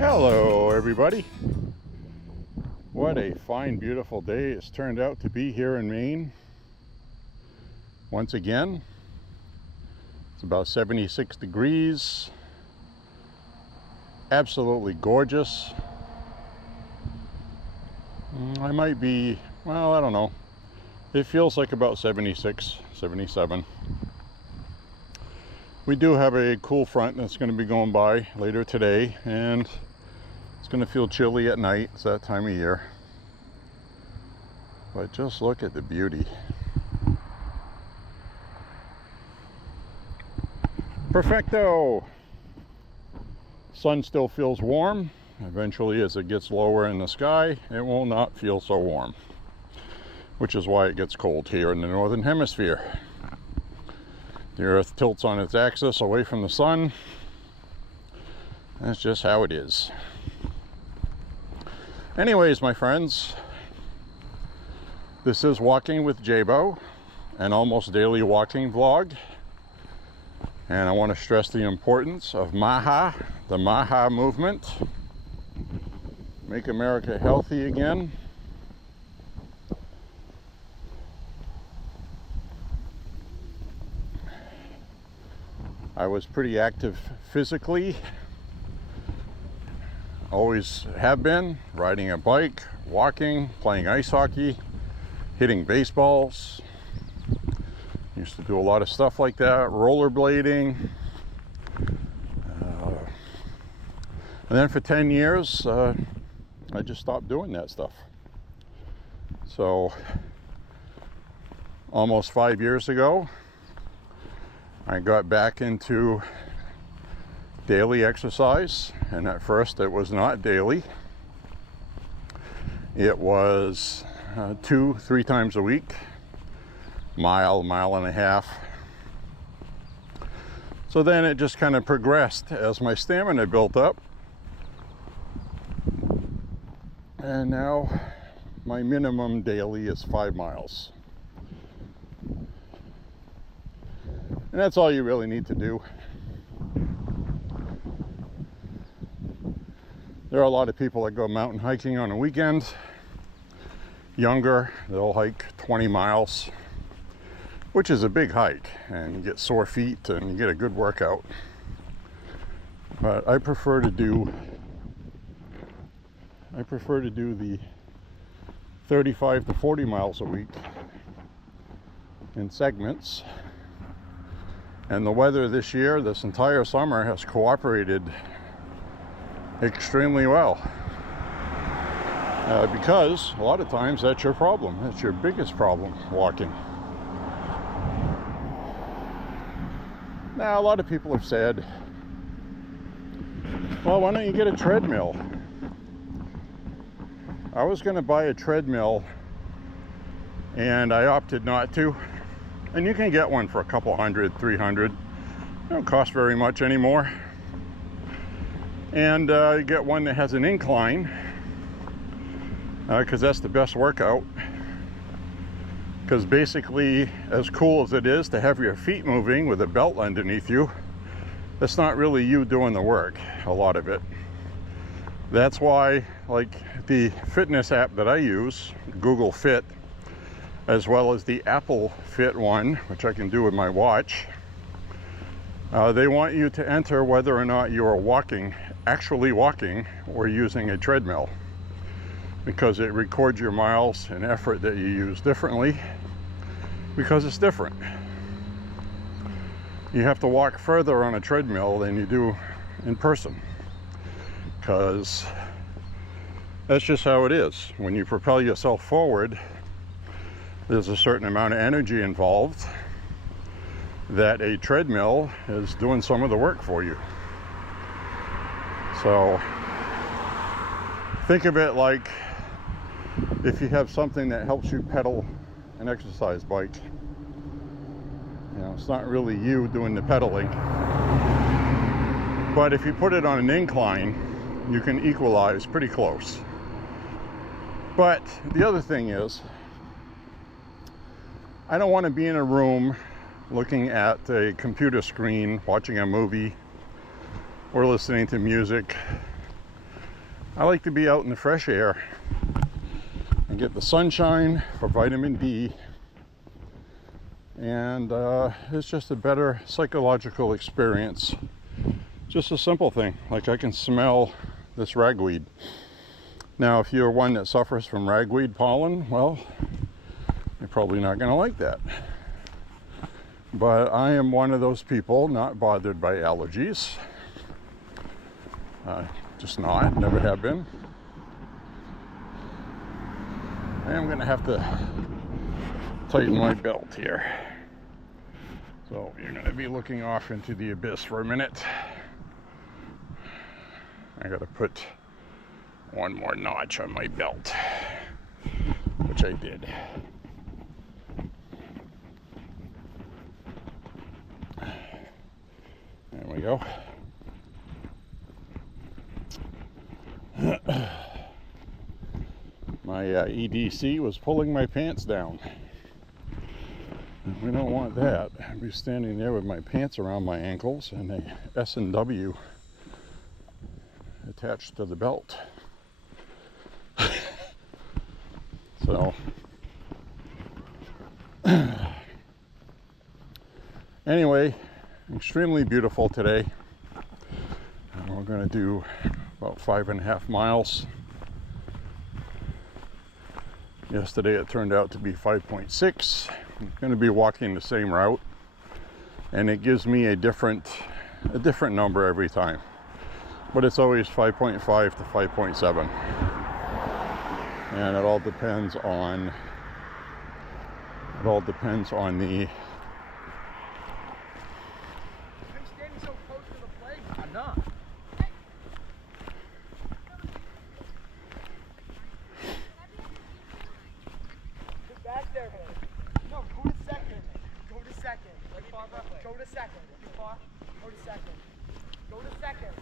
Hello everybody. What a fine, beautiful day it's turned out to be here in Maine. Once again, it's about 76 degrees. Absolutely gorgeous. I might be, well, I don't know. It feels like about 76, 77. We do have a cool front that's going to be going by later today, and it's going to feel chilly at night. It's that time of year. But just look at the beauty. Perfecto! Sun still feels warm. Eventually, as it gets lower in the sky, it will not feel so warm, which is why it gets cold here in the northern hemisphere. The earth tilts on its axis away from the sun. That's just how it is. Anyways, my friends, this is Walking with J.Beau, an almost daily walking vlog. And I want to stress the importance of MAHA, the MAHA movement. Make America healthy again. I was pretty active physically, always have been, riding a bike, walking, playing ice hockey, hitting baseballs. Used to do a lot of stuff like that, rollerblading. And then for 10 years, I just stopped doing that stuff. So almost 5 years ago, I got back into daily exercise, and at first it was not daily. It was 2-3 times a week, mile and a half. So then it just kind of progressed as my stamina built up, and now my minimum daily is 5 miles. And that's all you really need to do. There are a lot of people that go mountain hiking on a weekend. Younger, they'll hike 20 miles, which is a big hike, and you get sore feet and you get a good workout. But I prefer to do the 35 to 40 miles a week in segments. And the weather this year, this entire summer, has cooperated extremely well. Because a lot of times that's your problem. That's your biggest problem, walking. Now, a lot of people have said, well, why don't you get a treadmill? I was going to buy a treadmill, and I opted not to. And you can get one for a couple $100, $300. They don't cost very much anymore. And you get one that has an incline, because that's the best workout. Because basically, as cool as it is to have your feet moving with a belt underneath you, that's not really you doing the work, a lot of it. That's why, like the fitness app that I use, Google Fit, as well as the Apple Fit one, which I can do with my watch, they want you to enter whether or not you are walking, actually walking, or using a treadmill, because it records your miles and effort that you use differently, because it's different. You have to walk further on a treadmill than you do in person, because that's just how it is. When you propel yourself forward, there's a certain amount of energy involved that a treadmill is doing some of the work for you. So think of it like if you have something that helps you pedal an exercise bike. You know, it's not really you doing the pedaling, but if you put it on an incline, you can equalize pretty close. But the other thing is, I don't want to be in a room looking at a computer screen, watching a movie, or listening to music I like to be out in the fresh air and get the sunshine for vitamin D, and it's just a better psychological experience. Just a simple thing, like I can smell this ragweed. Now if you're one that suffers from ragweed pollen, well, you're probably not going to like that. But I am one of those people not bothered by allergies. Just not, never have been. I am going to have to tighten my belt here. So you're going to be looking off into the abyss for a minute. I got to put one more notch on my belt, which I did. There we go. My EDC was pulling my pants down. We don't want that. I'd be standing there with my pants around my ankles and a S&W attached to the belt. So anyway, extremely beautiful today. We're going to do about 5.5 miles. Yesterday it turned out to be 5.6. I'm going to be walking the same route, and it gives me a different number every time, but it's always 5.5 to 5.7, and it all depends on the. I'm standing so close to the plate. I'm not. Get back there, man. No, go to second. Go to second. Go to second. Go to second. Go to second.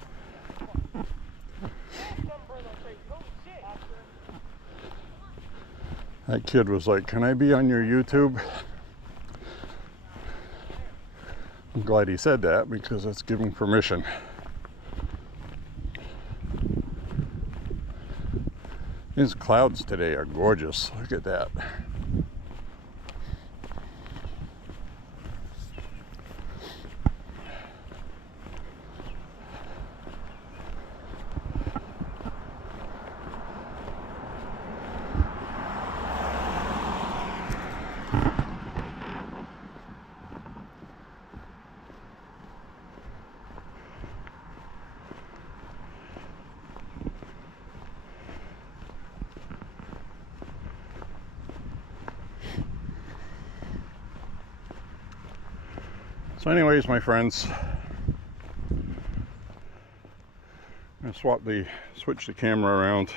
That kid was like, "Can I be on your YouTube?" I'm glad he said that, because that's giving permission. These clouds today are gorgeous. Look at that. So anyways, my friends, I'm gonna switch the camera around.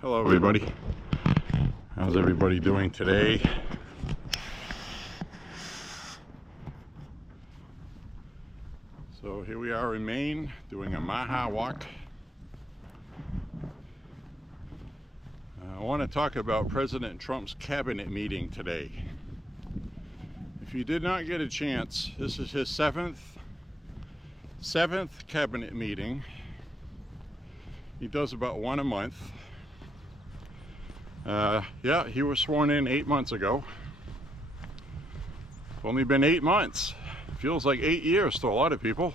Hello everybody. How's everybody doing today? So here we are in Maine doing a MAHA walk. I want to talk about President Trump's cabinet meeting today. If you did not get a chance, this is his seventh cabinet meeting. He does about one a month. Yeah, he was sworn in 8 months ago. It's only been 8 months. Feels like 8 years to a lot of people.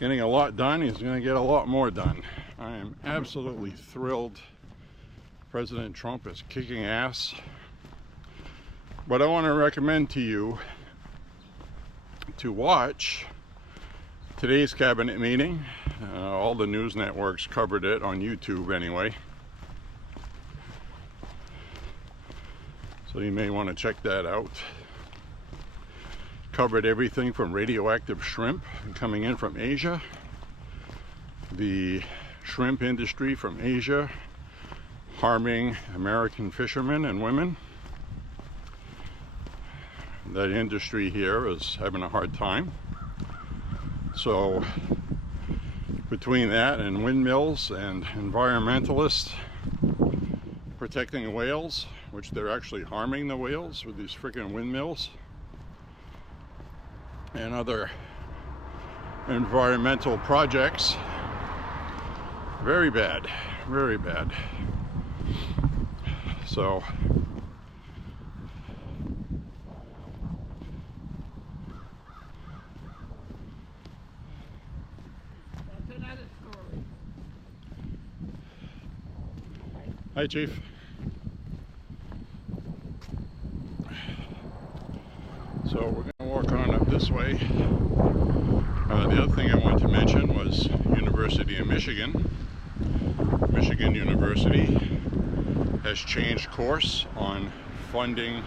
Getting a lot done. He's going to get a lot more done. I am absolutely thrilled. President Trump is kicking ass. But I want to recommend to you to watch today's cabinet meeting. All the news networks covered it on YouTube anyway. So you may want to check that out. Covered everything from radioactive shrimp coming in from Asia, the shrimp industry from Asia harming American fishermen and women. That industry here is having a hard time. So between that and windmills and environmentalists protecting whales, which they're actually harming the whales with these freaking windmills, and other environmental projects. Very bad, very bad. So that's another story. Hi, Chief. So we're going to walk on up this way. The other thing I wanted to mention was University of Michigan. Michigan University has changed course on funding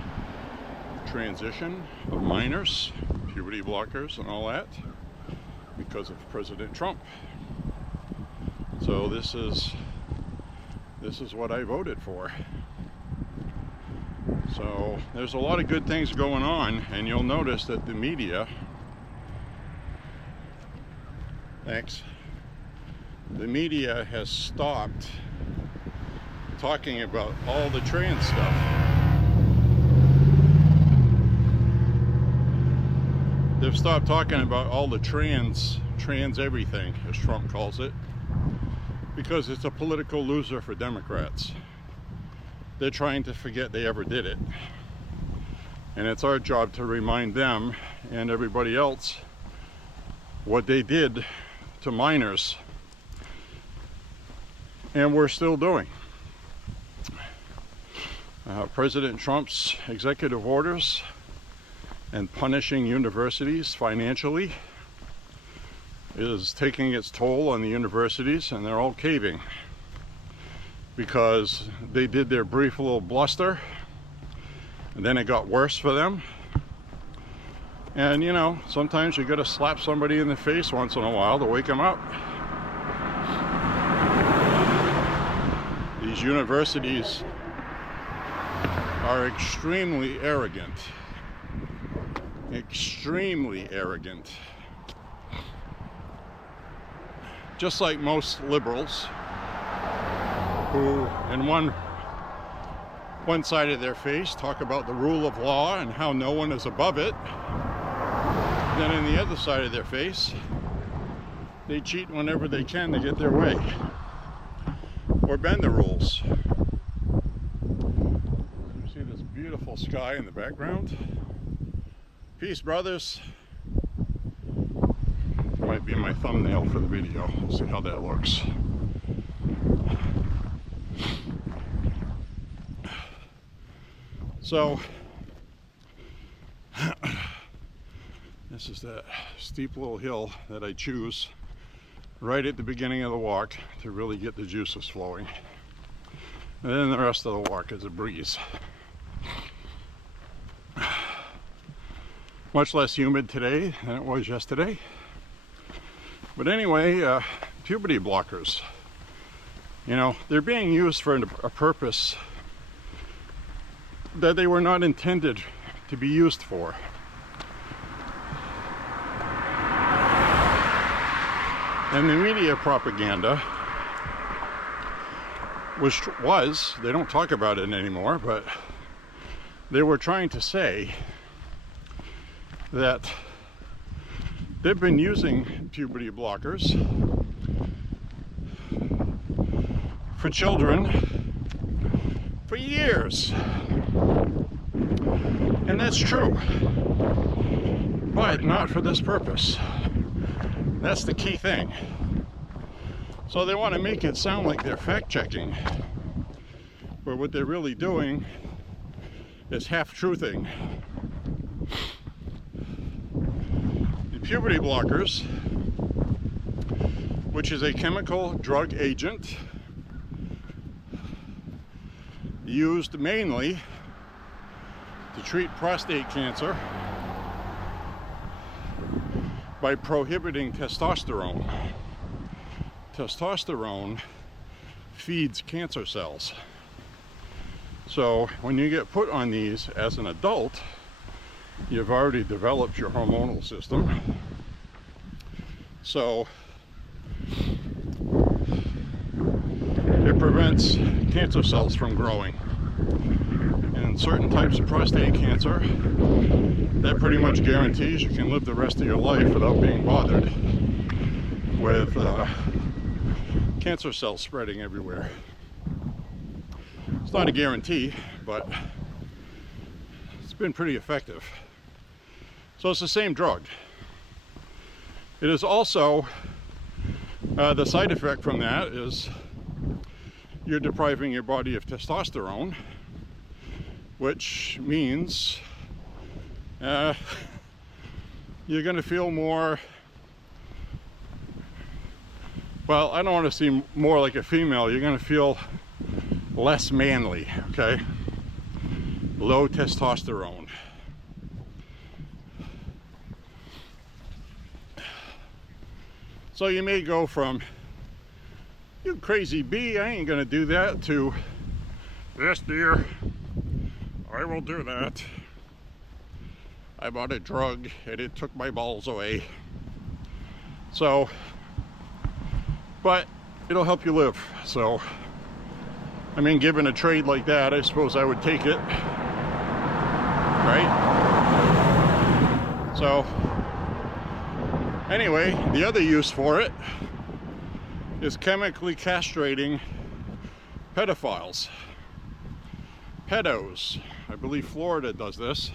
transition of minors, puberty blockers and all that because of President Trump. So this is what I voted for. So there's a lot of good things going on, and you'll notice that the media, the media has stopped talking about all the trans stuff. They've stopped talking about all the trans everything, as Trump calls it, because it's a political loser for Democrats. They're trying to forget they ever did it. And it's our job to remind them and everybody else what they did to minors. And we're still doing. President Trump's executive orders and punishing universities financially is taking its toll on the universities, and they're all caving because they did their brief little bluster and then it got worse for them. And you know, sometimes you gotta slap somebody in the face once in a while to wake them up. These universities are extremely arrogant. Extremely arrogant. Just like most liberals who, in one side of their face, talk about the rule of law and how no one is above it. Then in the other side of their face, they cheat whenever they can to get their way or bend the rules. You see this beautiful sky in the background? Peace, brothers. Might be my thumbnail for the video. We'll see how that looks. So this is that steep little hill that I choose right at the beginning of the walk to really get the juices flowing. And then the rest of the walk is a breeze. Much less humid today than it was yesterday. But anyway, puberty blockers. You know, they're being used for a purpose that they were not intended to be used for. And the media propaganda, which was, they don't talk about it anymore, but they were trying to say that they've been using puberty blockers for children for years. And that's true, but not for this purpose. That's the key thing. So they want to make it sound like they're fact-checking, but what they're really doing is half-truthing. The puberty blockers, which is a chemical drug agent used mainly to treat prostate cancer by prohibiting testosterone. Testosterone feeds cancer cells. So when you get put on these as an adult, you've already developed your hormonal system. So it prevents cancer cells from growing. And and certain types of prostate cancer, that pretty much guarantees you can live the rest of your life without being bothered with cancer cells spreading everywhere. It's not a guarantee, but it's been pretty effective. So it's the same drug. It is also, the side effect from that is you're depriving your body of testosterone, which means you're going to feel more, well, I don't want to seem more like a female, you're going to feel less manly, okay? Low testosterone. So you may go from, "You crazy bee, I ain't gonna do that," to, "Yes, dear, I will do that. I bought a drug and it took my balls away." So, but it'll help you live. So, I mean, given a trade like that, I suppose I would take it, right? So, anyway, the other use for it is chemically castrating pedophiles. Pedos. I believe Florida does this.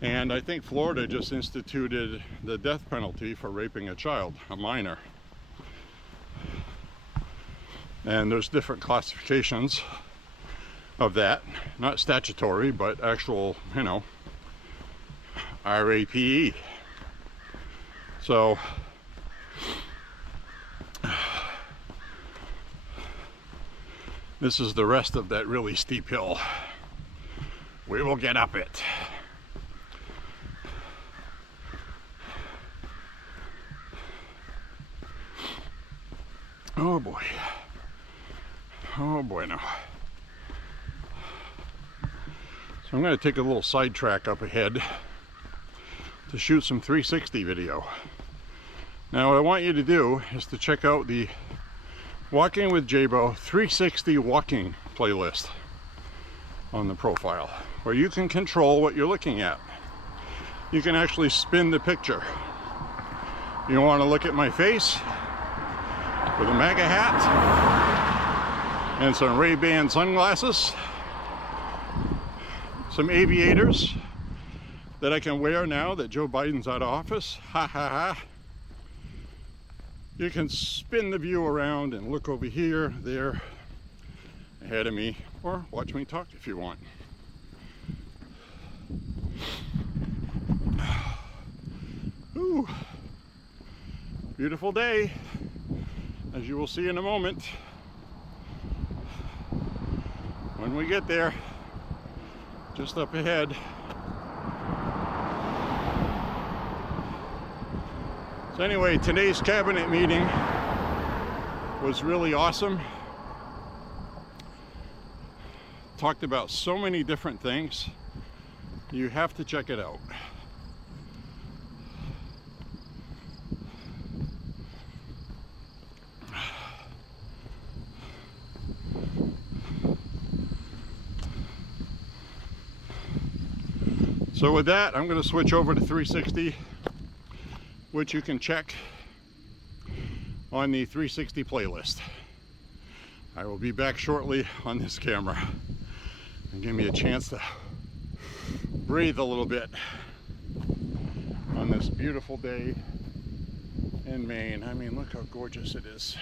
And I think Florida just instituted the death penalty for raping a child, a minor. And there's different classifications of that. Not statutory, but actual, you know, RAPE. So, this is the rest of that really steep hill. We will get up it. Oh boy. Oh boy, no. So I'm going to take a little sidetrack up ahead to shoot some 360 video. Now what I want you to do is to check out the Walking with J.Beau 360 walking playlist on the profile, where you can control what you're looking at. You can actually spin the picture. You want to look at my face with a MAHA hat and some Ray-Ban sunglasses, some aviators that I can wear now that Joe Biden's out of office. Ha ha ha. You can spin the view around and look over here, there, ahead of me, or watch me talk if you want. Ooh, beautiful day, as you will see in a moment when we get there, just up ahead. So anyway, today's cabinet meeting was really awesome. Talked about so many different things. You have to check it out. So with that, I'm going to switch over to 360, which you can check on the 360 playlist. I will be back shortly on this camera and give me a chance to breathe a little bit on this beautiful day in Maine. I mean, look how gorgeous it is.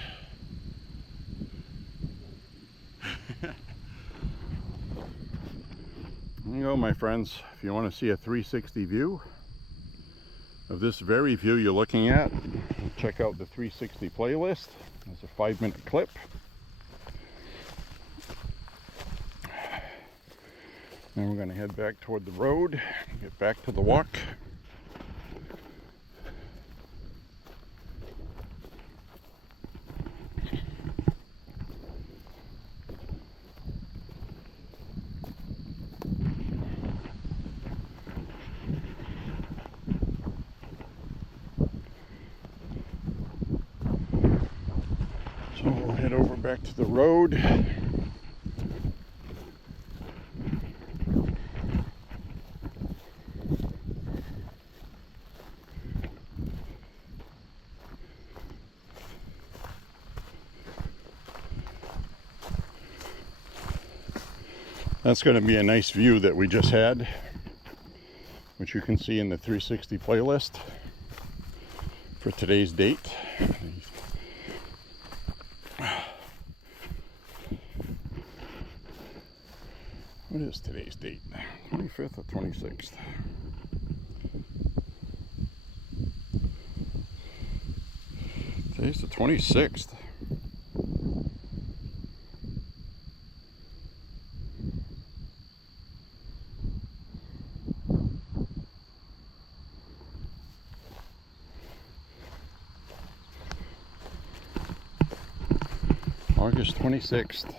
There you go, my friends. If you want to see a 360 view of this very view you're looking at, check out the 360 playlist. It's a 5-minute clip. Then we're going to head back toward the road, get back to the walk. So we'll head over back to the road. That's going to be a nice view that we just had, which you can see in the 360 playlist for today's date. What is today's date? 25th or 26th? Today's the 26th. August 26th.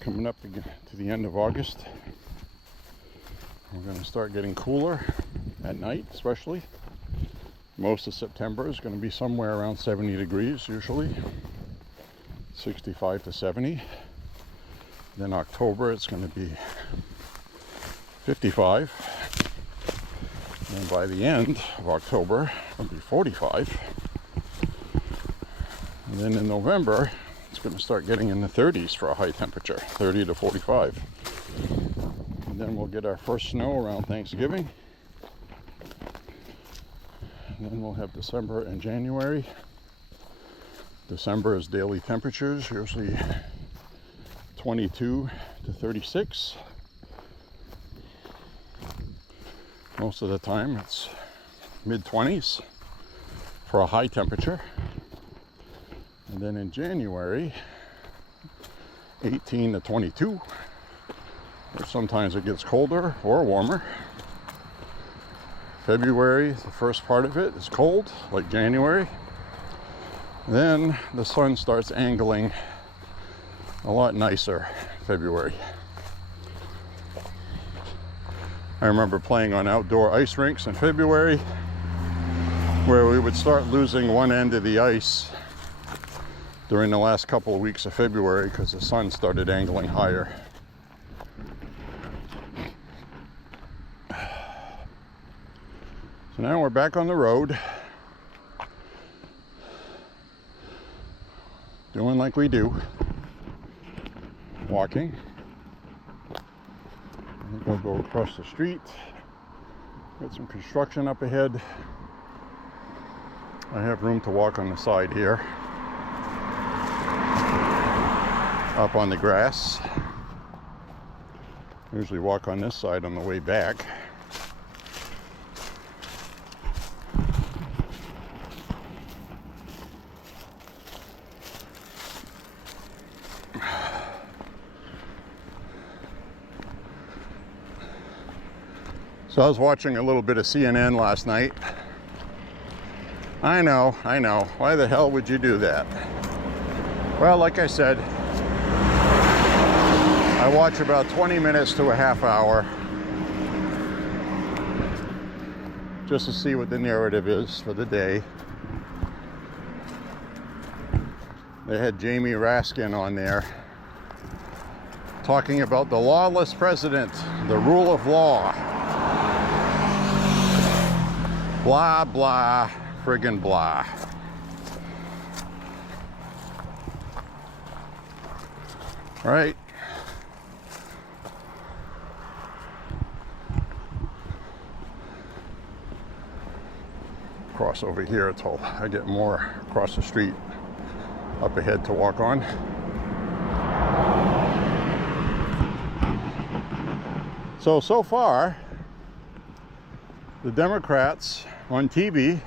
Coming up again to the end of August. We're going to start getting cooler at night, especially. Most of September is going to be somewhere around 70 degrees usually, 65 to 70. Then October it's going to be 55. And by the end of October it'll be 45. And then in November it's going to start getting in the 30s for a high temperature, 30 to 45. And then we'll get our first snow around Thanksgiving. And then we'll have December and January. December is daily temperatures, usually 22 to 36. Most of the time it's mid-20s for a high temperature. And then in January, 18 to 22. Or sometimes it gets colder or warmer. February, the first part of it is cold, like January. Then the sun starts angling a lot nicer February. I remember playing on outdoor ice rinks in February where we would start losing one end of the ice during the last couple of weeks of February because the sun started angling higher. So now we're back on the road, doing like we do, walking. I think we'll go across the street, got some construction up ahead. I have room to walk on the side here, up on the grass. I usually walk on this side on the way back. So I was watching a little bit of CNN last night. I know. Why the hell would you do that? Well, like I said, I watch about 20 minutes to a half hour just to see what the narrative is for the day. They had Jamie Raskin on there talking about the lawless president, the rule of law. Blah, blah, friggin' blah. Right? Cross over here until I get more across the street up ahead to walk on. So far, the Democrats on TV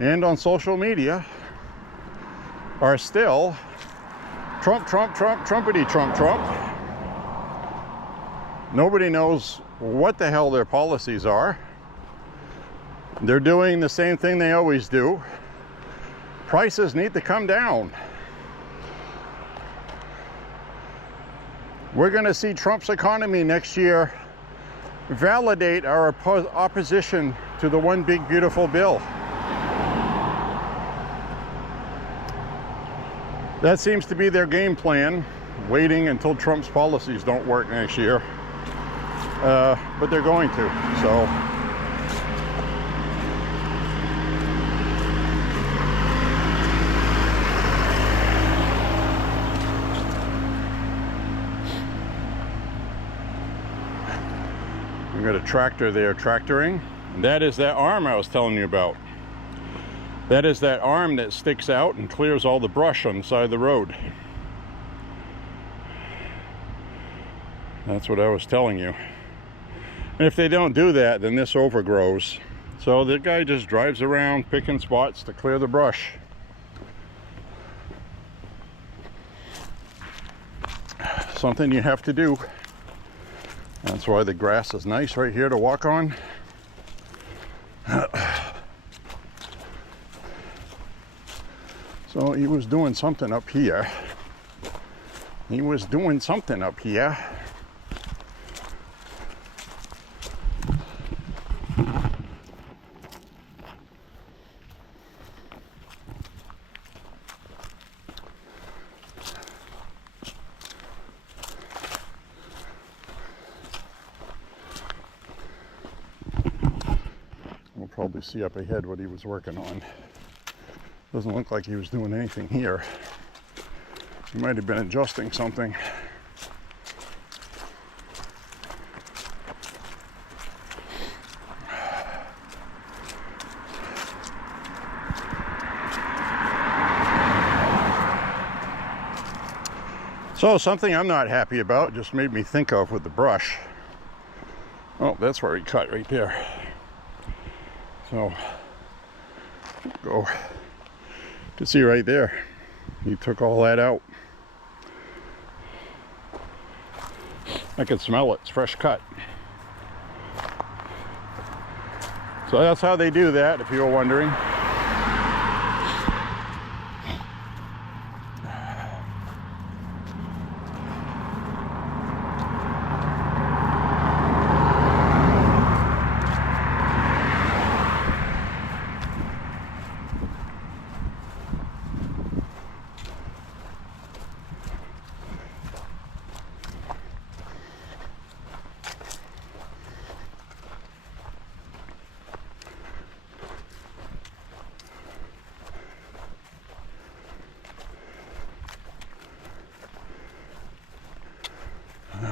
and on social media are still Trump, Trumpity, Trump. Nobody knows what the hell their policies are. They're doing the same thing they always do. Prices need to come down. We're going to see Trump's economy next year validate our opposition to the one big beautiful bill. That seems to be their game plan, waiting until Trump's policies don't work next year. But they're going to, so. got a tractor there tractoring. And that is that arm I was telling you about. That is that arm that sticks out and clears all the brush on the side of the road. That's what I was telling you. And if they don't do that, then this overgrows. So the guy just drives around picking spots to clear the brush. Something you have to do. That's why the grass is nice right here to walk on. So he was doing something up here. He was doing something up here. We'll probably see up ahead what he was working on. Doesn't look like he was doing anything here. He might have been adjusting something. So something I'm not happy about just made me think of with the brush. Oh, that's where he cut right there. So go to see right there. He took all that out. I can smell it. It's fresh cut. So that's how they do that, if you were wondering.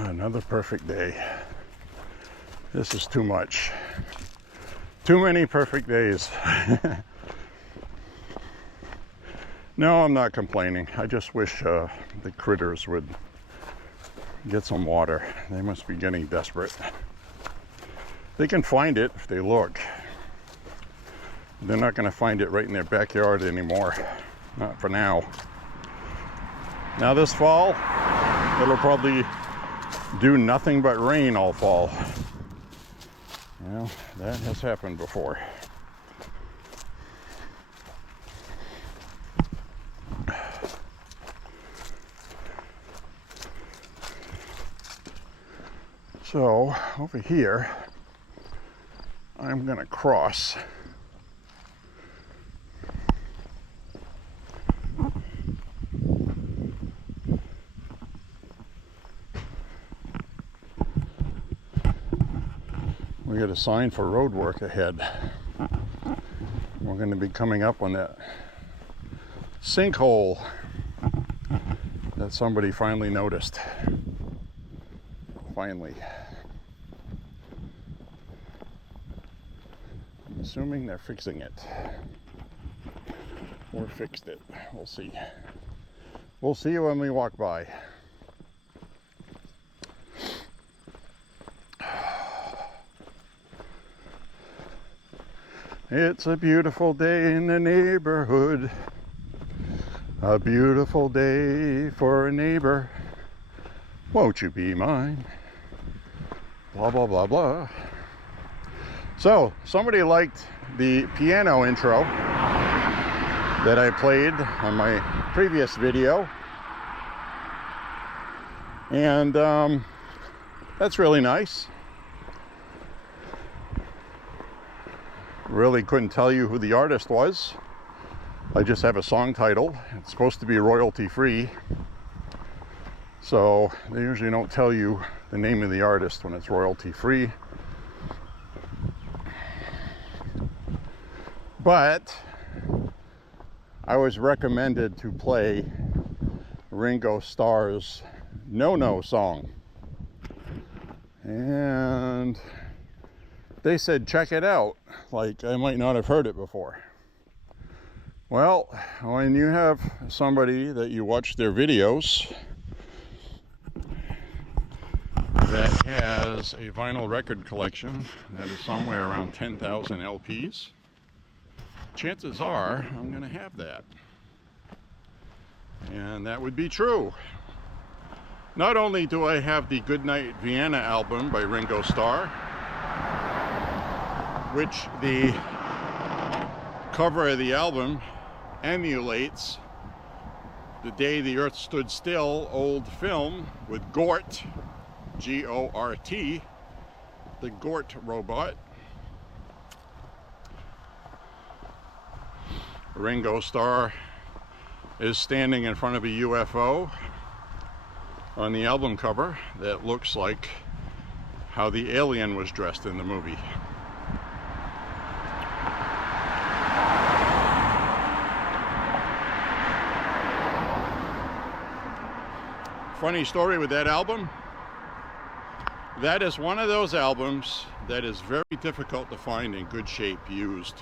Another perfect day. This is too much. Too many perfect days. No, I'm not complaining. I just wish the critters would get some water. They must be getting desperate. They can find it if they look. They're not going to find it right in their backyard anymore. Not for now. Now this fall, it'll probably do nothing but rain all fall. Well, that has happened before. So over here, I'm gonna cross. We got a sign for road work ahead. We're going to be coming up on that sinkhole that somebody finally noticed. Finally. I'm assuming they're fixing it. Or fixed it. We'll see. We'll see when we walk by. It's a beautiful day in the neighborhood. A beautiful day for a neighbor. Won't you be mine? Blah, blah, blah, blah. So, somebody liked the piano intro that I played on my previous video. And that's really nice. Really couldn't tell you who the artist was. I just have a song title. It's supposed to be royalty free. So they usually don't tell you the name of the artist when it's royalty free. But I was recommended to play Ringo Starr's No No song. And they said, check it out. Like I might not have heard it before. Well, when you have somebody that you watch their videos that has a vinyl record collection that is somewhere around 10,000 LPs, chances are I'm going to have that. And that would be true. Not only do I have the Goodnight Vienna album by Ringo Starr, which the cover of the album emulates The Day the Earth Stood Still old film with Gort, G-O-R-T, the Gort robot. Ringo Starr is standing in front of a UFO on the album cover that looks like how the alien was dressed in the movie. Funny story with that album. That is one of those albums that is very difficult to find in good shape used.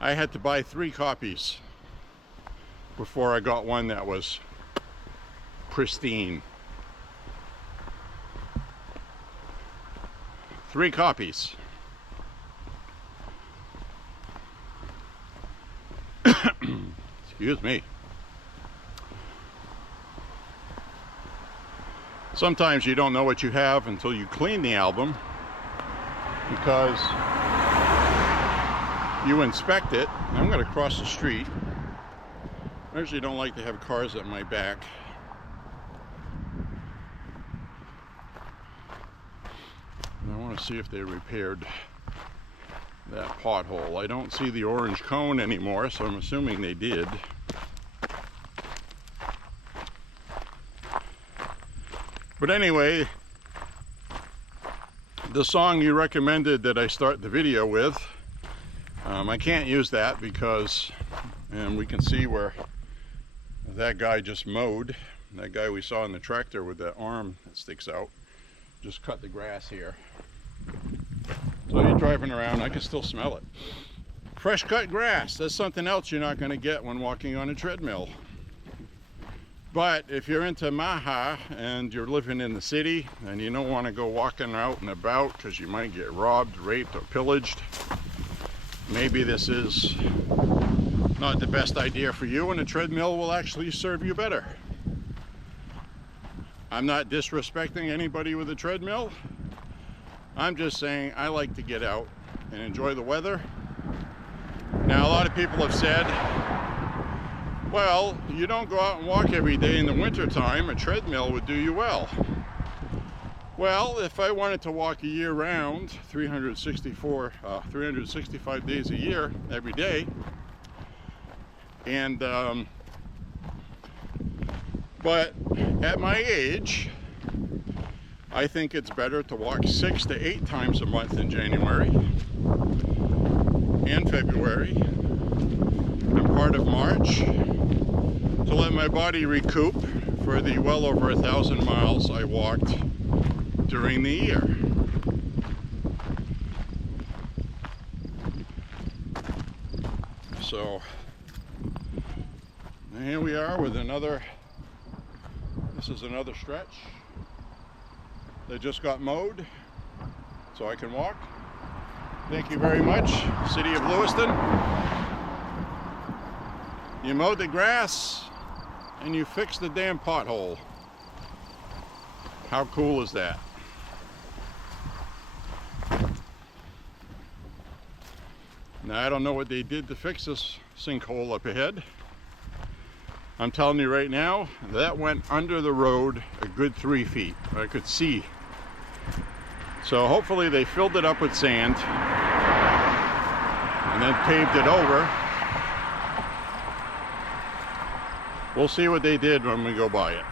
I had to buy 3 copies before I got one that was pristine. 3 copies. Excuse me. Sometimes you don't know what you have until you clean the album, because you inspect it. I'm going to cross the street. I usually don't like to have cars at my back. And I want to see if they repaired that pothole. I don't see the orange cone anymore, so I'm assuming they did. But anyway, the song you recommended that I start the video with, I can't use that because, and we can see where that guy just mowed. That guy we saw in the tractor with that arm that sticks out just cut the grass here. So you're driving around, I can still smell it. Fresh cut grass, that's something else you're not going to get when walking on a treadmill. But if you're into MAHA and you're living in the city and you don't want to go walking out and about because you might get robbed, raped, or pillaged, maybe this is not the best idea for you, and a treadmill will actually serve you better. I'm not disrespecting anybody with a treadmill. I'm just saying I like to get out and enjoy the weather. Now, a lot of people have said, well, you don't go out and walk every day in the wintertime. A treadmill would do you well. Well, if I wanted to walk a year round, 365 days a year, every day, and but at my age, I think it's better to walk 6 to 8 times a month in January and February and part of March, to let my body recoup for the well over 1,000 miles I walked during the year. So here we are with another, this is another stretch that just got mowed so I can walk. Thank you very much, City of Lewiston. You mowed the grass and you fixed the damn pothole. How cool is that? Now, I don't know what they did to fix this sinkhole up ahead. I'm telling you right now, that went under the road a good 3 feet. I could see. So hopefully they filled it up with sand and then paved it over. We'll see what they did when we go by it.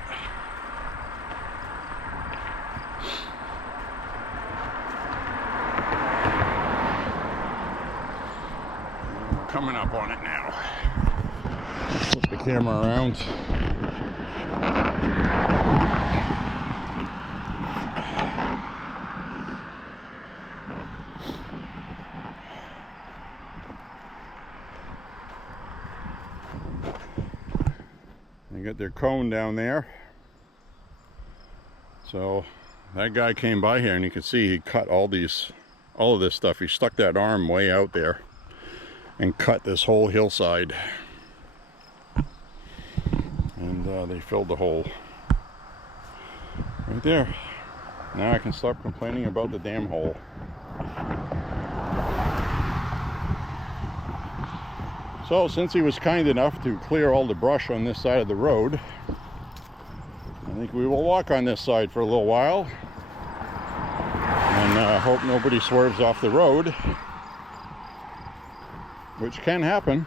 We're coming up on it now. Flip the camera around. got their cone down there. So that guy came by here, and you can see he cut all of this stuff. He stuck that arm way out there and cut this whole hillside. And they filled the hole right there. Now I can stop complaining about the damn hole. So since he was kind enough to clear all the brush on this side of the road, I think we will walk on this side for a little while and hope nobody swerves off the road, which can happen.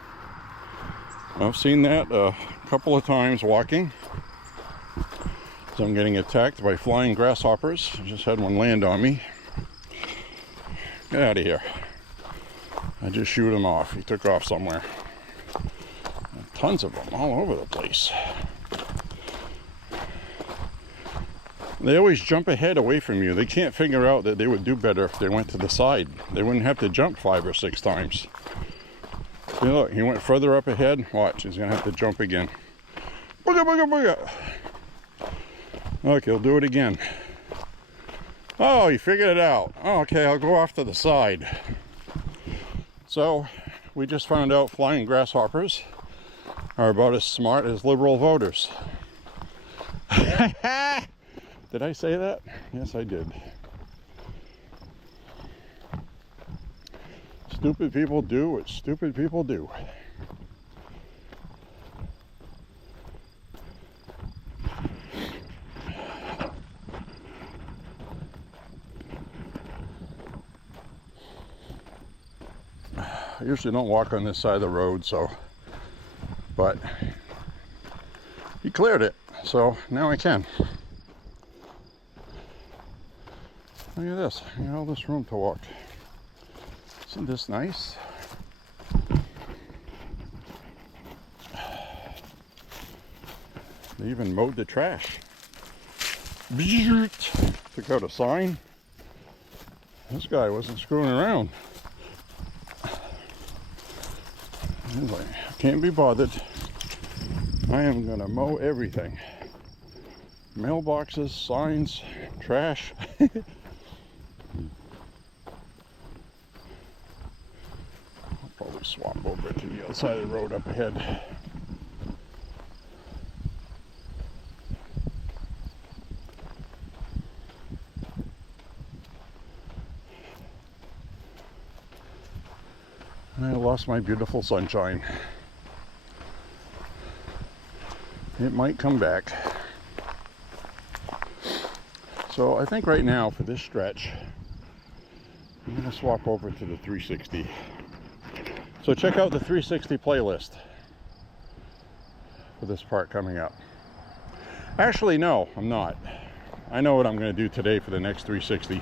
I've seen that a couple of times walking. So I'm getting attacked by flying grasshoppers. I just had one land on me. Get out of here. I just shoot him off. He took off somewhere. Tons of them all over the place. They always jump ahead away from you. They can't figure out that they would do better if they went to the side. They wouldn't have to jump 5 or 6 times. See, look, he went further up ahead. Watch, he's gonna have to jump again. Booga, booga, booga. Look, he'll do it again. Oh, he figured it out. Oh, okay, I'll go off to the side. So, we just found out flying grasshoppers are about as smart as liberal voters. Did I say that? Yes, I did. Stupid people do what stupid people do. I usually don't walk on this side of the road, but he cleared it, so now I can. Look at this, I got all this room to walk. Isn't this nice? They even mowed the trash. Took out a sign. This guy wasn't screwing around. He's like, I can't be bothered. I am gonna mow everything. Mailboxes, signs, trash. Probably swap over to the other side of the road up ahead. And I lost my beautiful sunshine. It might come back. So I think right now for this stretch, I'm going to swap over to the 360. So check out the 360 playlist for this part coming up. Actually, no, I'm not. I know what I'm going to do today for the next 360.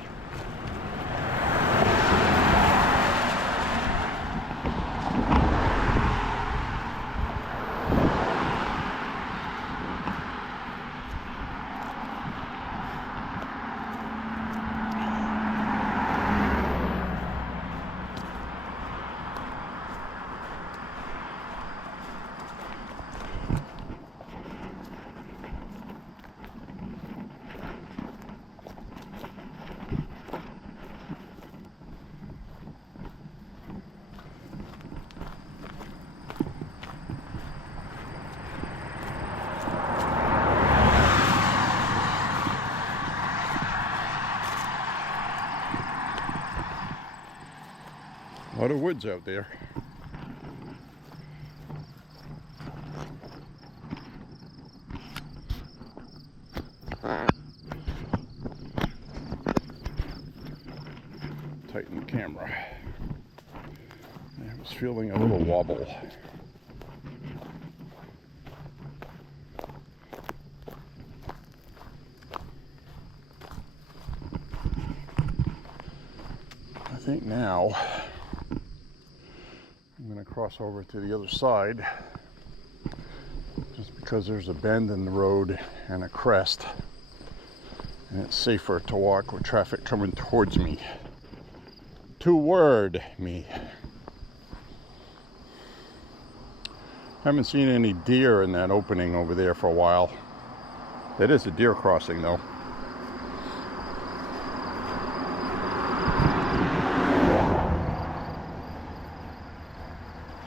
A lot of woods out there. Tighten the camera. I was feeling a little wobble. I think now I'm going to cross over to the other side just because there's a bend in the road and a crest, and it's safer to walk with traffic coming towards me. Toward me. Haven't seen any deer in that opening over there for a while. That is a deer crossing though.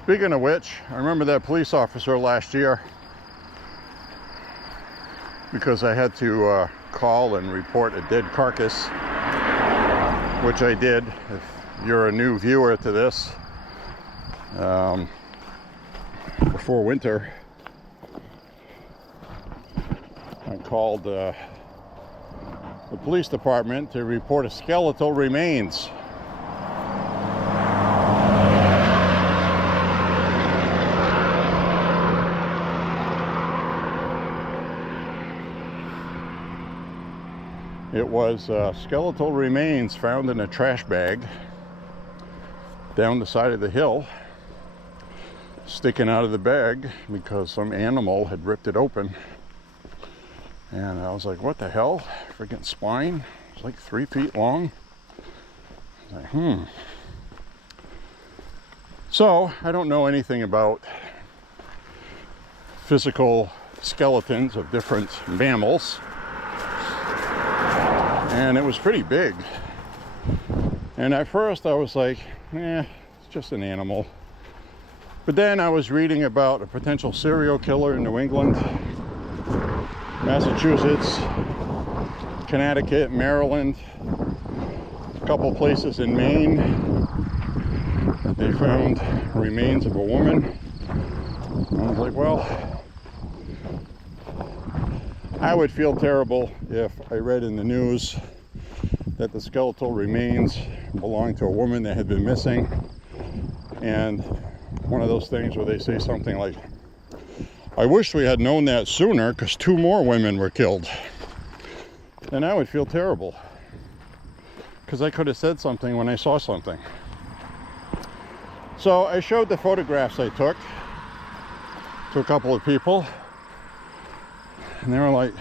Speaking of which, I remember that police officer last year, because I had to call and report a dead carcass, which I did. If you're a new viewer to this, before winter, I called the police department to report a skeletal remains. It was skeletal remains found in a trash bag down the side of the hill, sticking out of the bag because some animal had ripped it open. And I was like, what the hell? Freaking spine. It's like 3 feet long. I was like, So, I don't know anything about physical skeletons of different mammals. And it was pretty big. And at first I was like, it's just an animal. But then I was reading about a potential serial killer in New England, Massachusetts, Connecticut, Maryland, a couple places in Maine. They found remains of a woman. I was like, well, I would feel terrible if I read in the news that the skeletal remains belonged to a woman that had been missing, and one of those things where they say something like, I wish we had known that sooner because 2 more women were killed. Then I would feel terrible because I could have said something when I saw something. So I showed the photographs I took to a couple of people, and they were like,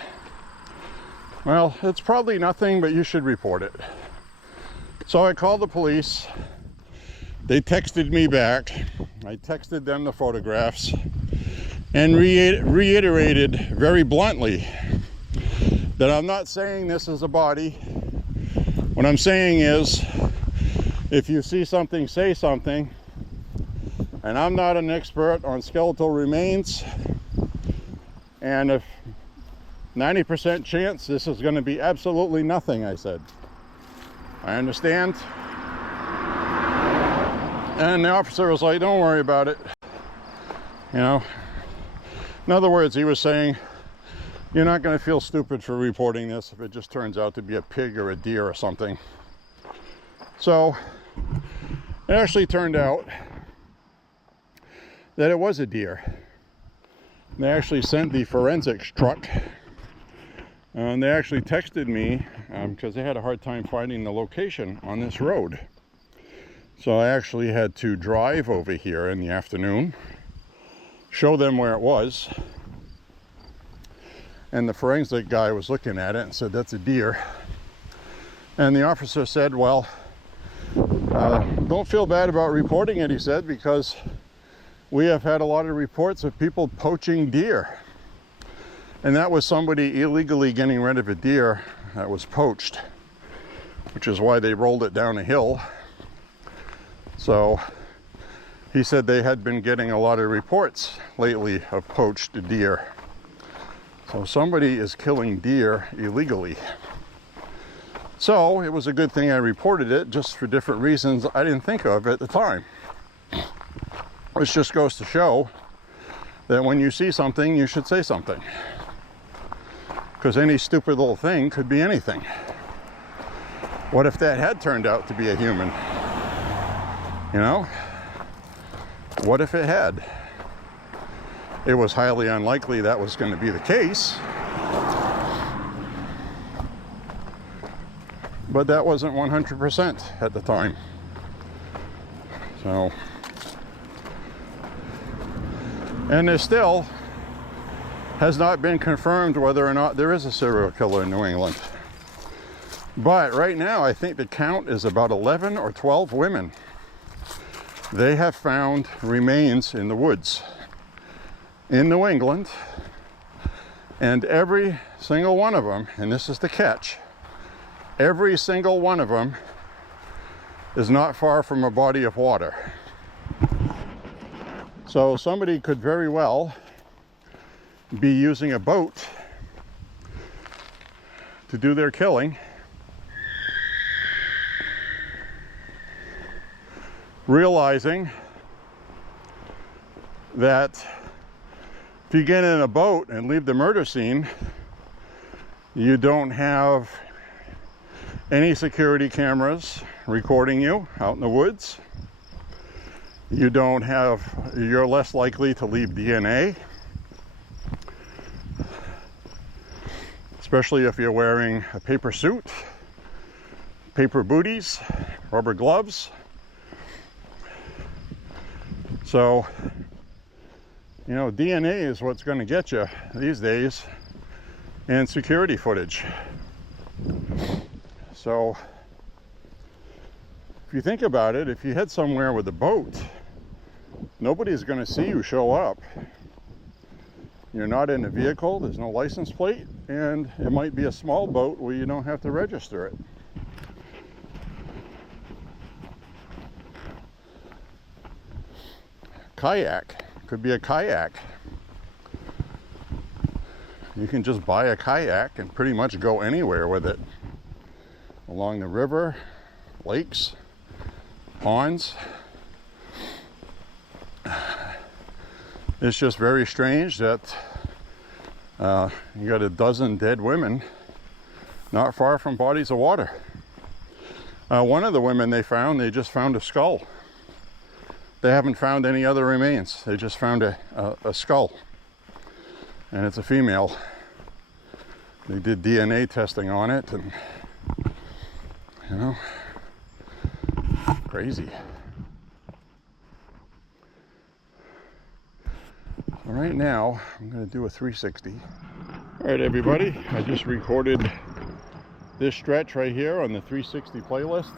well, it's probably nothing, but you should report it. So I called the police. They texted me back. I texted them the photographs and reiterated very bluntly that I'm not saying this is a body. What I'm saying is, if you see something, say something. And I'm not an expert on skeletal remains. And if 90% chance this is going to be absolutely nothing, I said. I understand. And the officer was like, don't worry about it. You know, in other words, he was saying, you're not going to feel stupid for reporting this if it just turns out to be a pig or a deer or something. So it actually turned out that it was a deer. They actually sent the forensics truck, and they actually texted me because they had a hard time finding the location on this road. So I actually had to drive over here in the afternoon, show them where it was, and the forensic guy was looking at it and said, that's a deer. And the officer said, well, don't feel bad about reporting it, he said, because we have had a lot of reports of people poaching deer. And that was somebody illegally getting rid of a deer that was poached, which is why they rolled it down a hill. So he said they had been getting a lot of reports lately of poached deer. So somebody is killing deer illegally. So it was a good thing I reported it, just for different reasons I didn't think of at the time. Which just goes to show that when you see something, you should say something. Because any stupid little thing could be anything. What if that had turned out to be a human? You know? What if it had? It was highly unlikely that was going to be the case. But that wasn't 100% at the time. So, and there still has not been confirmed whether or not there is a serial killer in New England. But right now, I think the count is about 11 or 12 women. They have found remains in the woods. in New England, and every single one of them, and this is the catch, every single one of them is not far from a body of water. So somebody could very well be using a boat to do their killing, realizing that if you get in a boat and leave the murder scene, you don't have any security cameras recording you out in the woods. You don't have, you're less likely to leave DNA, especially if you're wearing a paper suit, paper booties, rubber gloves. So, you know, DNA is what's going to get you these days, and security footage. So, if you think about it, if you head somewhere with a boat, nobody's going to see you show up. You're not in a vehicle, there's no license plate, and it might be a small boat where you don't have to register it. Kayak, could be a kayak. You can just buy a kayak and pretty much go anywhere with it. Along the river, lakes, ponds. It's just very strange that you got a dozen dead women not far from bodies of water. One of the women they just found a skull. They haven't found any other remains. They just found a skull, and it's a female. They did DNA testing on it, and you know, crazy. So right now, I'm going to do a 360. All right, everybody, I just recorded this stretch right here on the 360 playlist.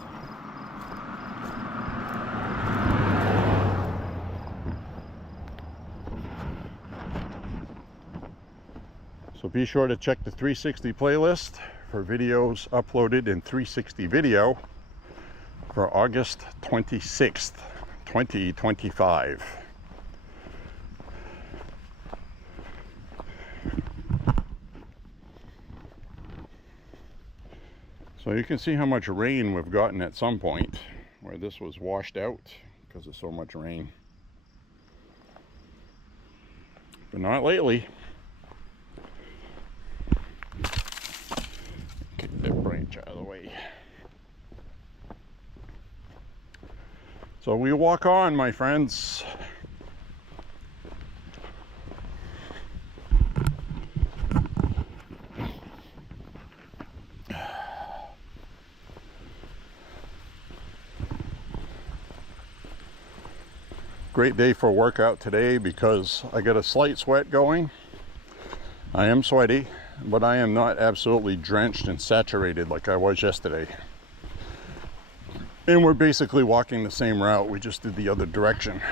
So be sure to check the 360 playlist for videos uploaded in 360 video for August 26th, 2025. So you can see how much rain we've gotten at some point where this was washed out because of so much rain. But not lately. Kick that branch out of the way. So we walk on, my friends. Great day for a workout today because I got a slight sweat going. I am sweaty, but I am not absolutely drenched and saturated like I was yesterday. And we're basically walking the same route, we just did the other direction.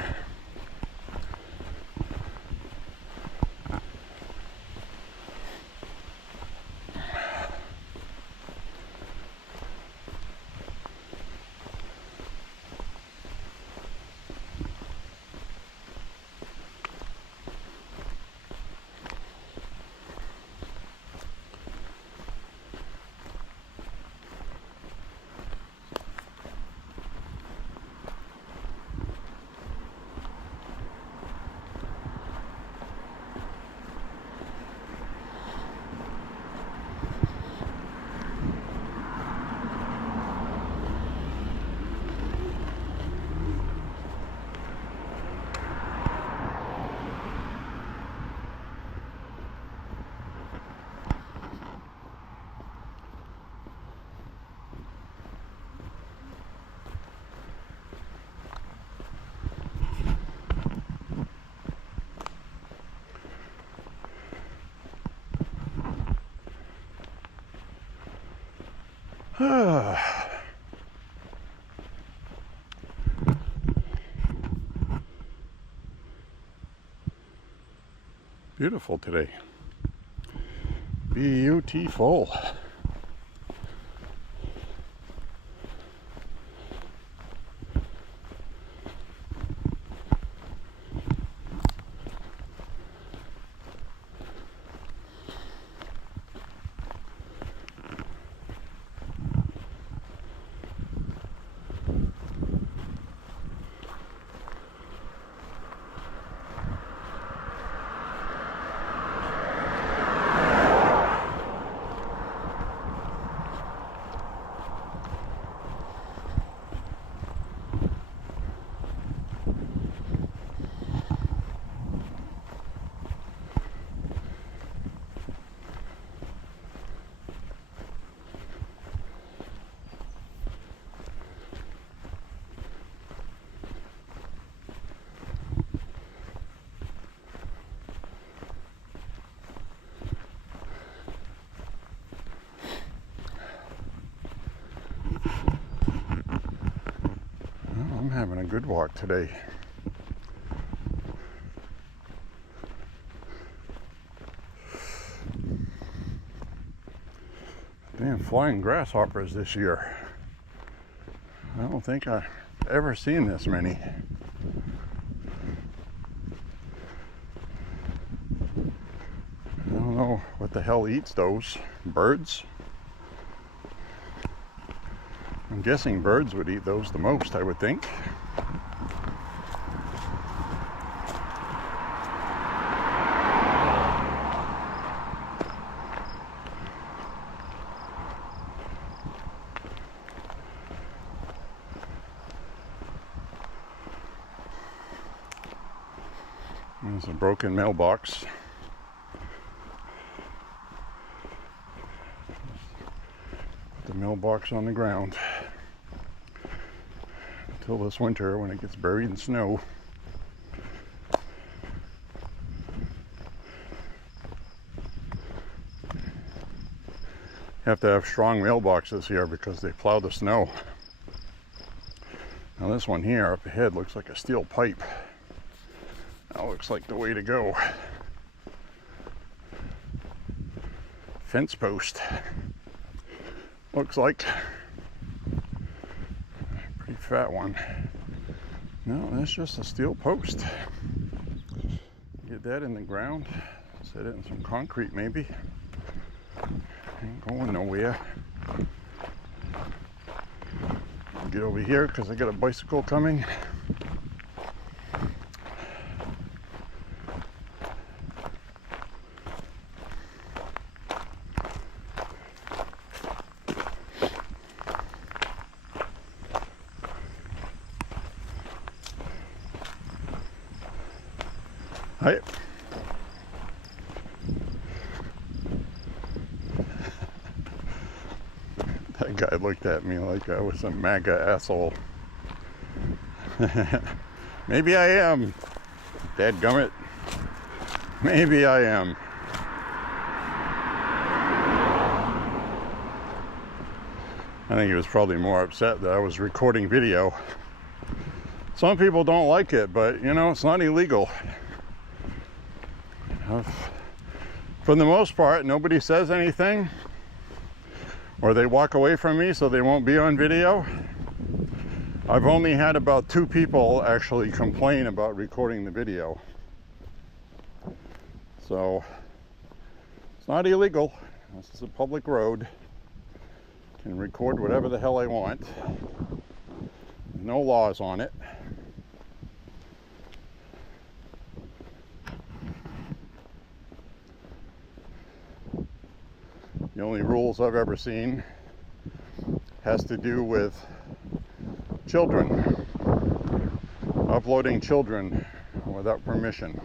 Beautiful today. Beautiful. I'm having a good walk today. Damn, flying grasshoppers this year. I don't think I've ever seen this many. I don't know what the hell eats those. Birds? I'm guessing birds would eat those the most, I would think. There's a broken mailbox. Put the mailbox on the ground until this winter when it gets buried in snow. Have to have strong mailboxes here because they plow the snow. Now this one here up ahead looks like a steel pipe. That looks like the way to go. Fence post. Looks like. Pretty fat one. No, that's just a steel post. Get that in the ground. Set it in some concrete maybe. Ain't going nowhere. Get over here because I got a bicycle coming. Hi. That guy looked at me like I was a MAGA asshole. Maybe I am. Dadgummit. Maybe I am. I think he was probably more upset that I was recording video. Some people don't like it, but you know, it's not illegal. For the most part, nobody says anything, or they walk away from me so they won't be on video. I've only had about 2 people actually complain about recording the video. So, it's not illegal. This is a public road. I can record whatever the hell I want. No laws on it. The only rules I've ever seen has to do with children, uploading children without permission.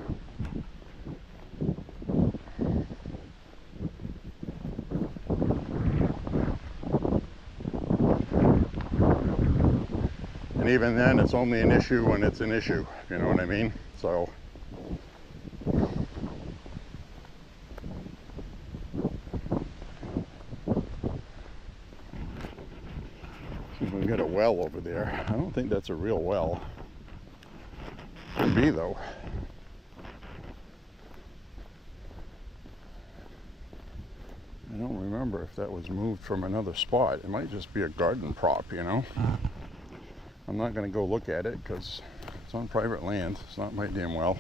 And even then, it's only an issue when it's an issue, you know what I mean? So. We got a well over there. I don't think that's a real well. Could be though. I don't remember if that was moved from another spot. It might just be a garden prop, you know. I'm not going to go look at it because it's on private land. It's not my damn well.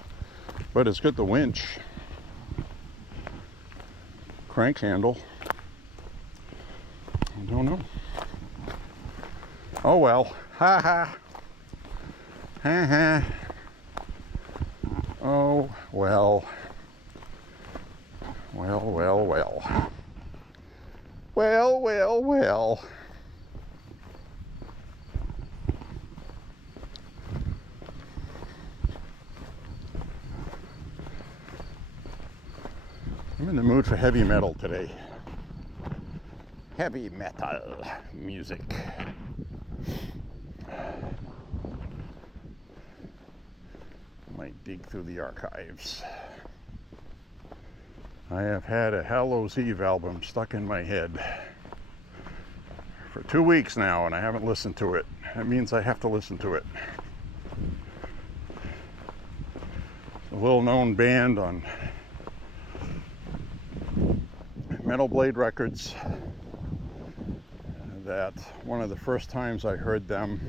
But it's got the winch, crank handle. I don't know. Oh well. Ha ha. Ha ha. Oh well. Well, well, well. Well, well, well. I'm in the mood for heavy metal today. Heavy metal music. Might dig through the archives. I have had a Hallows Eve album stuck in my head for 2 weeks now, and I haven't listened to it. That means I have to listen to it. A little-known band on Metal Blade Records that one of the first times I heard them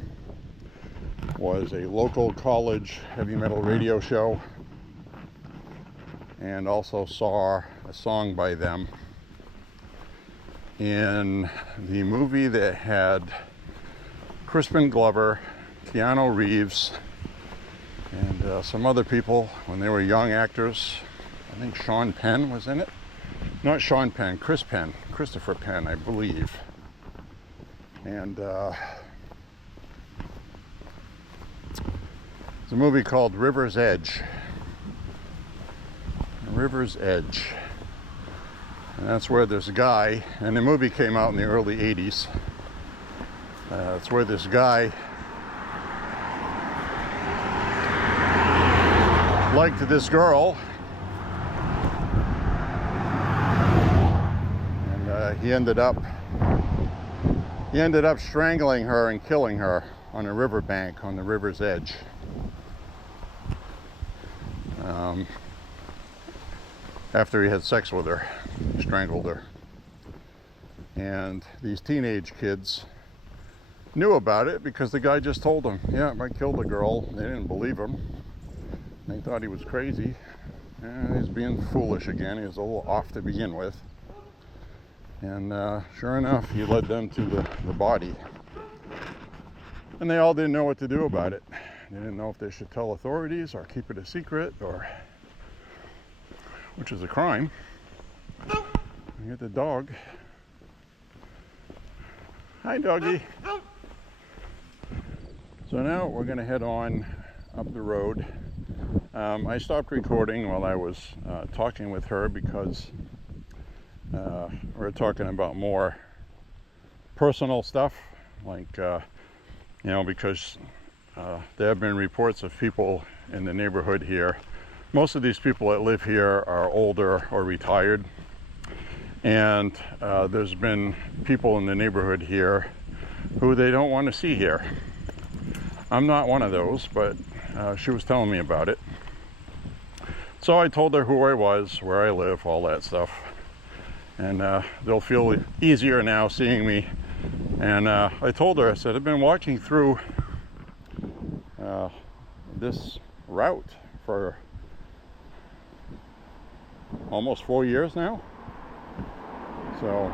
was a local college heavy metal radio show, and also saw a song by them in the movie that had Crispin Glover, Keanu Reeves, and some other people when they were young actors. I think Sean Penn was in it. Not Sean Penn, Christopher Penn, I believe. And it's a movie called River's Edge. River's Edge. And that's where this guy, and the movie came out in the early 80s. It's where this guy liked this girl, and he ended up strangling her and killing her on a riverbank on the river's edge. After he had sex with her, strangled her. And these teenage kids knew about it because the guy just told them, yeah, I killed a girl. They didn't believe him. They thought he was crazy. And he's being foolish again. He was a little off to begin with. And sure enough, he led them to the body. And they all didn't know what to do about it. They didn't know if they should tell authorities or keep it a secret, or which is a crime. You get the dog. Hi, doggy. So now we're going to head on up the road. I stopped recording while I was talking with her because we're talking about more personal stuff, like, because there have been reports of people in the neighborhood here. Most of these people that live here are older or retired, and there's been people in the neighborhood here who they don't want to see here. I'm not one of those, but she was telling me about it. So I told her who I was, where I live, all that stuff. And they'll feel easier now seeing me. And I told her, I said, I've been walking through this route for almost 4 years now. So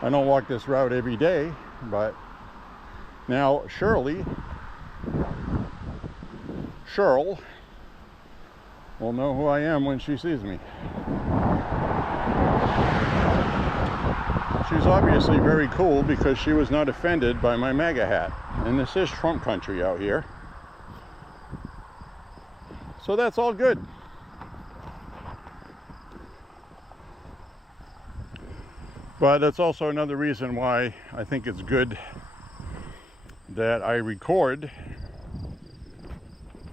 I don't walk this route every day, but now Cheryl will know who I am when she sees me. She's obviously very cool because she was not offended by my MAGA hat. And this is Trump country out here. So that's all good. But that's also another reason why I think it's good that I record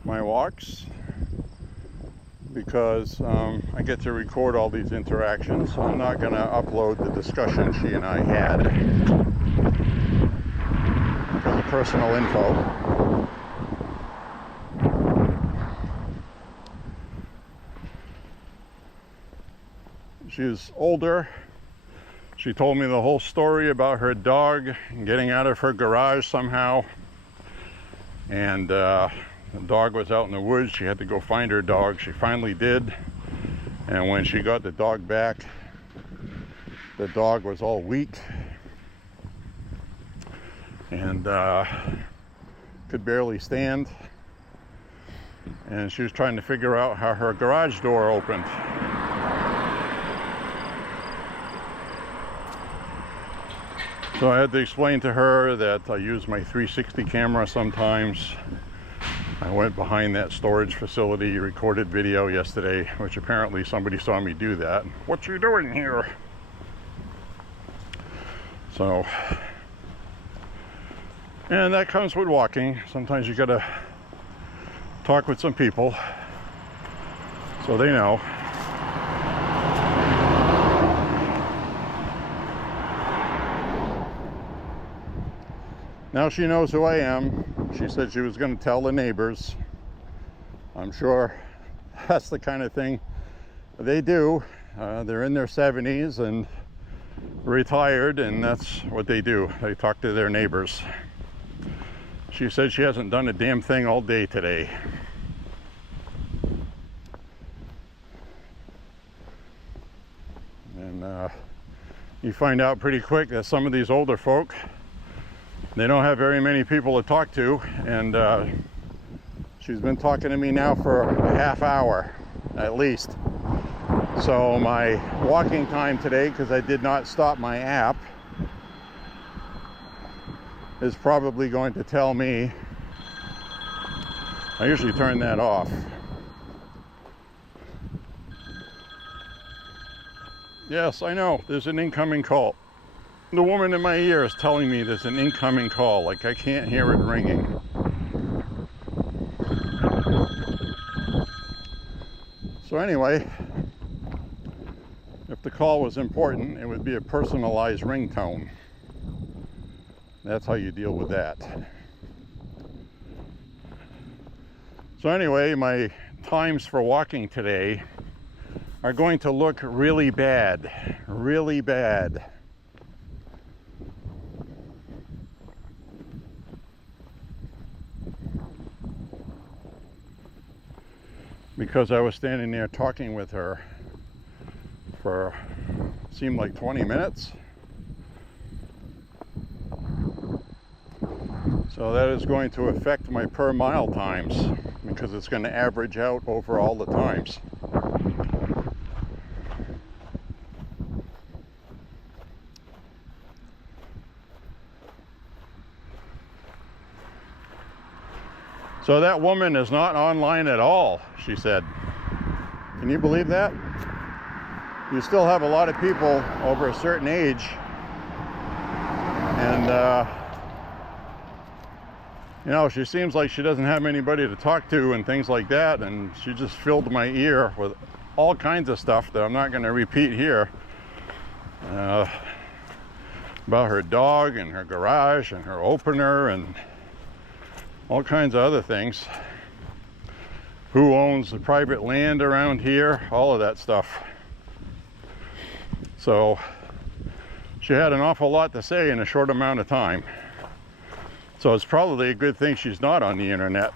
my walks, because I get to record all these interactions. I'm not going to upload the discussion she and I had because of personal info. She's older. She told me the whole story about her dog getting out of her garage somehow. And the dog was out in the woods. She had to go find her dog. She finally did. And when she got the dog back, the dog was all weak and could barely stand. And she was trying to figure out how her garage door opened. So I had to explain to her that I use my 360 camera sometimes. I went behind that storage facility, recorded video yesterday, which apparently somebody saw me do that. What you doing here? So, and that comes with walking. Sometimes you gotta talk with some people so they know. Now she knows who I am. She said she was going to tell the neighbors. I'm sure that's the kind of thing they do. They're in their 70s and retired, and that's what they do. They talk to their neighbors. She said she hasn't done a damn thing all day today. And you find out pretty quick that some of these older folk, they don't have very many people to talk to, and she's been talking to me now for a half hour at least. So my walking time today, because I did not stop my app, is probably going to tell me, I usually turn that off. Yes, I know, there's an incoming call. The woman in my ear is telling me there's an incoming call, like I can't hear it ringing. So anyway, if the call was important, it would be a personalized ringtone. That's how you deal with that. So anyway, my times for walking today are going to look really bad, really bad. Because I was standing there talking with her for, seemed like 20 minutes. So that is going to affect my per mile times, because it's going to average out over all the times. So that woman is not online at all, she said. Can you believe that? You still have a lot of people over a certain age, and you know, she seems like she doesn't have anybody to talk to and things like that, and she just filled my ear with all kinds of stuff that I'm not going to repeat here, about her dog and her garage and her opener and all kinds of other things. Who owns the private land around here, all of that stuff. So she had an awful lot to say in a short amount of time. So it's probably a good thing she's not on the internet.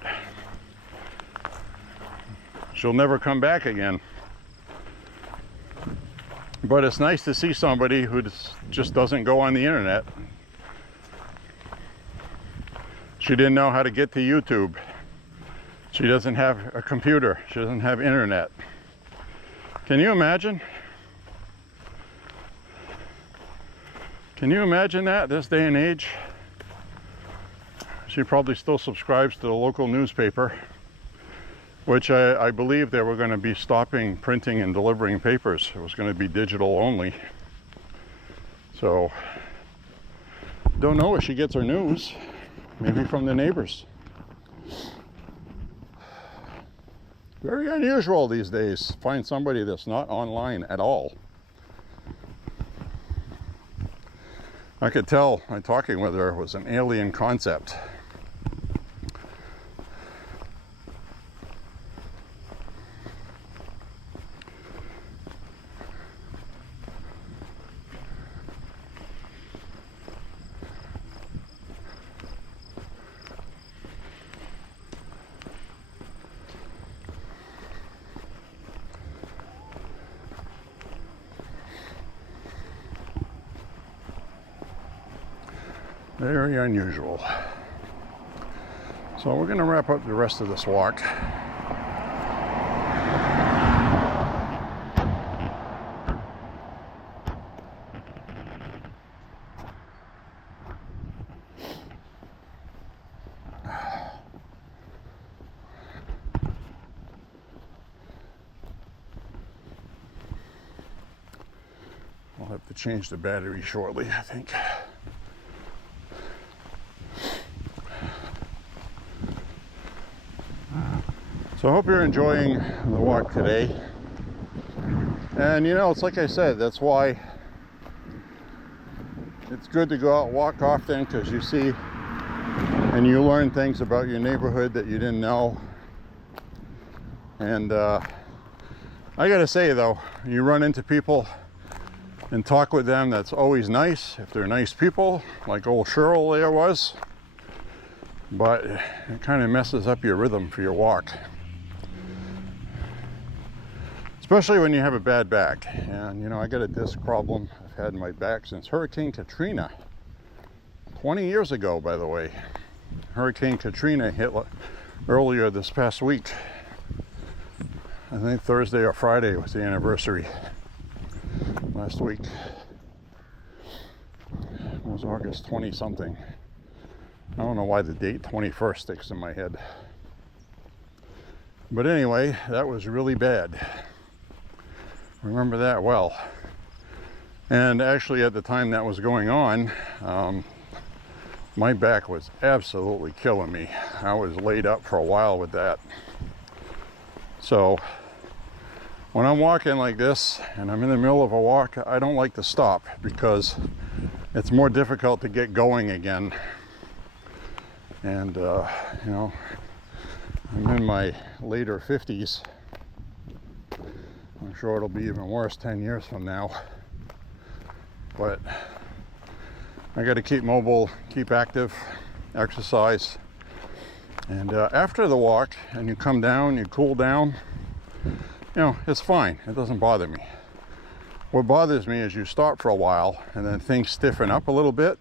She'll never come back again. But it's nice to see somebody who just doesn't go on the internet. She didn't know how to get to YouTube. She doesn't have a computer. She doesn't have internet. Can you imagine? Can you imagine that, this day and age? She probably still subscribes to the local newspaper, which I believe they were going to be stopping printing and delivering papers. It was going to be digital only. So, don't know where she gets her news. Maybe from the neighbors. Very unusual these days to find somebody that's not online at all. I could tell my talking with her was an alien concept. Very unusual. So we're going to wrap up the rest of this walk. I'll have to change the battery shortly, I think. So I hope you're enjoying the walk today. And you know, it's like I said, that's why it's good to go out and walk often, because you see and you learn things about your neighborhood that you didn't know. And I gotta say though, you run into people and talk with them, that's always nice if they're nice people, like old Cheryl there was. But it kind of messes up your rhythm for your walk, especially when you have a bad back. And you know, I got a disc problem I've had in my back since Hurricane Katrina 20 years ago, by the way. Hurricane Katrina hit earlier this past week. I think Thursday or Friday was the anniversary. Last week it was August 20 something. I don't know why the date 21st sticks in my head, but anyway, that was really bad. Remember that well. And actually at the time that was going on, my back was absolutely killing me. I was laid up for a while with that. So when I'm walking like this and I'm in the middle of a walk, I don't like to stop, because it's more difficult to get going again. And you know, I'm in my later 50s. I'm sure it'll be even worse 10 years from now. But I got to keep mobile, keep active, exercise. And after the walk and you come down, you cool down, you know, it's fine. It doesn't bother me. What bothers me is you stop for a while and then things stiffen up a little bit.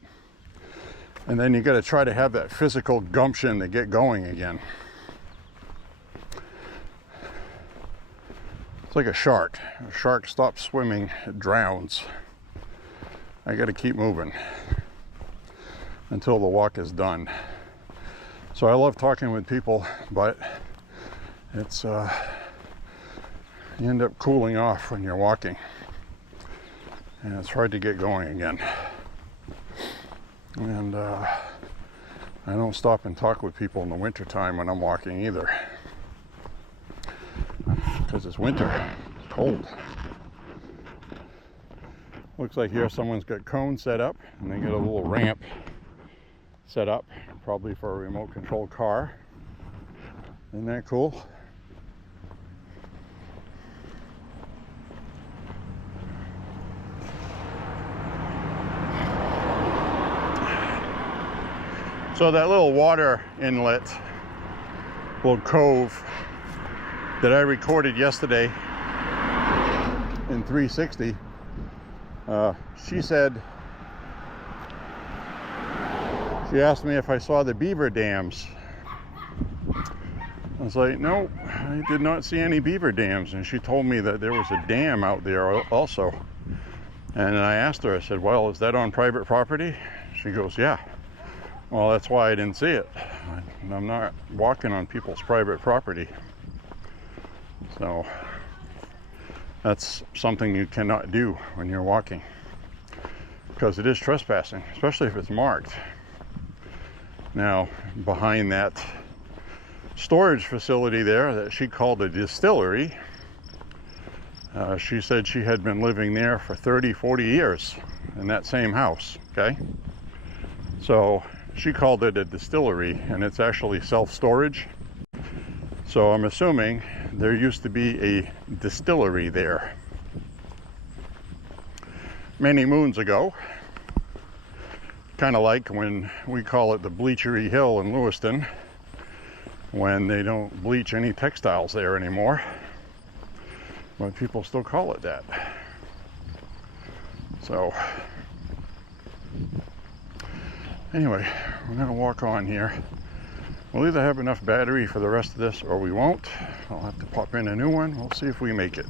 And then you got to try to have that physical gumption to get going again. It's like a shark. A shark stops swimming, it drowns. I got to keep moving until the walk is done. So I love talking with people, but it's you end up cooling off when you're walking, and it's hard to get going again. And I don't stop and talk with people in the winter time when I'm walking either, because it's winter, it's cold. Looks like here someone's got cones set up, and they got a little ramp set up, probably for a remote control car. Isn't that cool? So that little water inlet, little cove that I recorded yesterday in 360, she said, she asked me if I saw the beaver dams. I was like, no, I did not see any beaver dams. And she told me that there was a dam out there also. And I asked her, I said, well, is that on private property? She goes, yeah. Well, that's why I didn't see it. I'm not walking on people's private property. So that's something you cannot do when you're walking, because it is trespassing, especially if it's marked. Now, behind that storage facility there that she called a distillery, she said she had been living there for 30-40 years in that same house. Okay, so she called it a distillery, and it's actually self-storage. So I'm assuming there used to be a distillery there many moons ago. Kind of like when we call it the Bleachery Hill in Lewiston, when they don't bleach any textiles there anymore, but people still call it that. So Anyway, we're gonna walk on here. We'll either have enough battery for the rest of this or we won't. I'll have to pop in a new one. We'll see if we make it.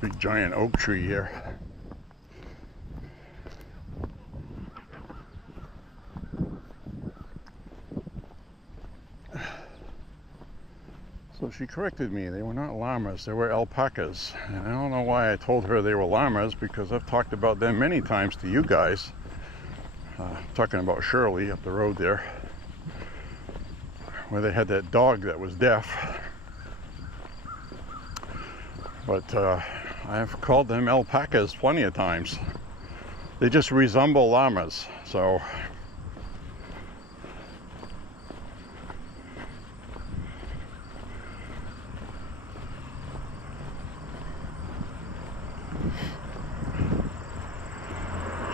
Big giant oak tree here. So she corrected me. They were not llamas, they were alpacas. And I don't know why I told her they were llamas, because I've talked about them many times to you guys. Talking about Shirley up the road there, where they had that dog that was deaf. But I've called them alpacas plenty of times. They just resemble llamas, so.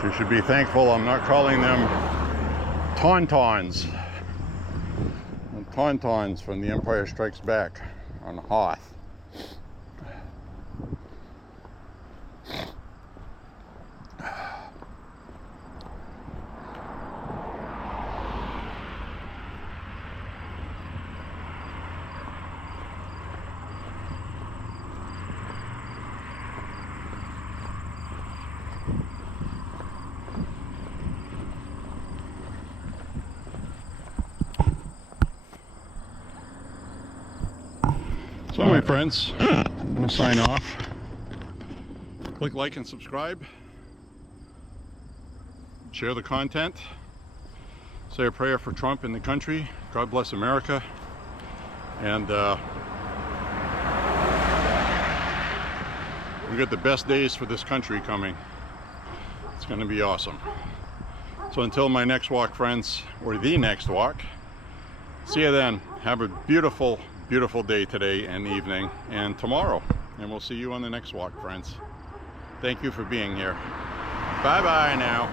You should be thankful I'm not calling them tauntauns. And tauntauns from The Empire Strikes Back on Hoth. So my friends, I'm going to sign off. Click like and subscribe. Share the content. Say a prayer for Trump and the country. God bless America. And we got the best days for this country coming. It's going to be awesome. So until my next walk, friends, or the next walk, see you then. Have a beautiful, beautiful day today and evening and tomorrow. And we'll see you on the next walk, friends. Thank you for being here. Bye-bye now.